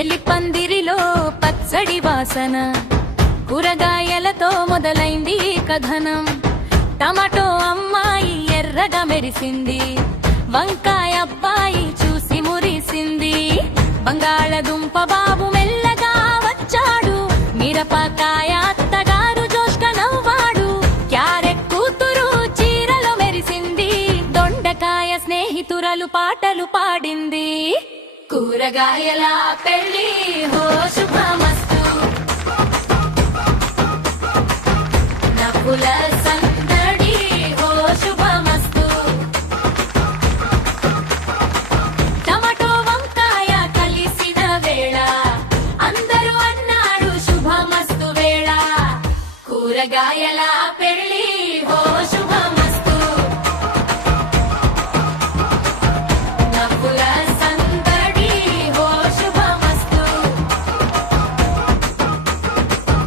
పెళ్లి పందిరిలో పచ్చడి వాసన, కూరగాయలతో మొదలైంది కథనం. టమాటో అమ్మాయి ఎర్రగా మెరిసింది, వంకాయ అబ్బాయి చూసి మురిసింది. బంగాళదుంప బాబు మెల్లగా వచ్చాడు, మిరపకాయ అత్తగారు జోష్క నవ్వాడు. క్యారెట్ కూతురు చీరలో మెరిసింది, దొండకాయ స్నేహితురాలు పాటలు పాడింది. కూరగాయల పెళ్లి హో శుభమస్తు, నవ్వుల సందడి హో శుభమస్తు. టమాటో వంకాయ కలిసిన వేళ అందరూ అన్నారు శుభమస్తు వేళ. కూరగాయల పెళ్లి హో శుభమస్తు, నవ్వుల సందడి హో శుభమస్తు.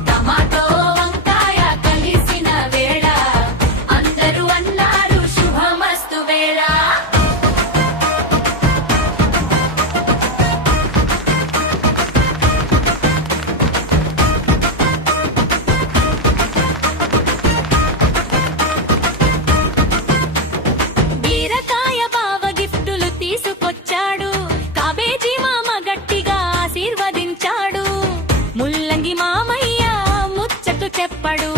టమాటో వంకాయ కలిసిన వేళ అందరూ అన్నారు శుభమస్తు వేళ. బీరకాయ బావ గిఫ్టులు తీసుకొచ్చాడు, కాబేజీ మామ గట్టిగా ఆశీర్వదించాడు. ముల్లంగి మామయ్య ముచ్చట్లు చెప్పాడు,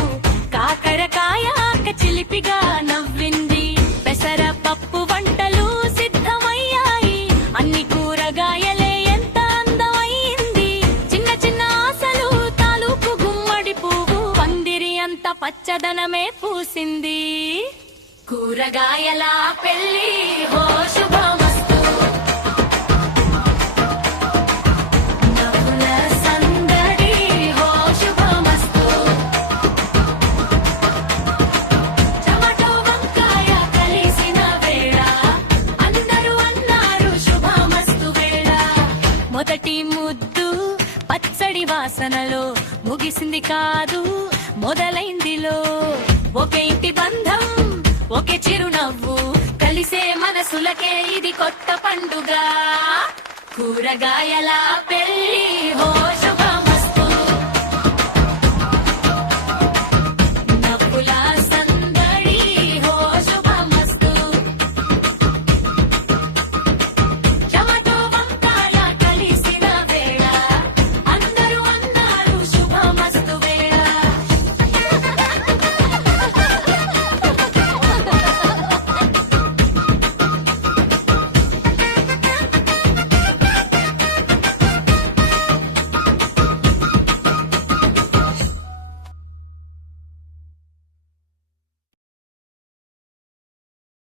కాకరకాయ ఆక చిలిపిగా నవ్వింది. పెసర పప్పు వంటలు సిద్ధమయ్యాయి, అన్ని కూరగాయలే ఎంత అందమైంది. చిన్న చిన్న ఆశలు తాలూకు గుమ్మడి పువ్వు, పందిరి అంత పచ్చదనమే పూసింది. కూరగాయల పెళ్లి హో శుభమస్తు, నవ్వుల సందడి హో శుభమస్తు. టమాటో వంకాయ కలిసిన వేళ అందరూ అన్నారు శుభమస్తు వేళ. మొదటి ముద్దు పచ్చడి వాసనలో ముగిసింది కాదు మొదలైందిలో. ఒకే ఇంటి బంధం ఒకే చిరునవ్వు, కలిసే మనసులకే ఇది కొత్త పండుగ. కూరగాయల పెళ్లి హో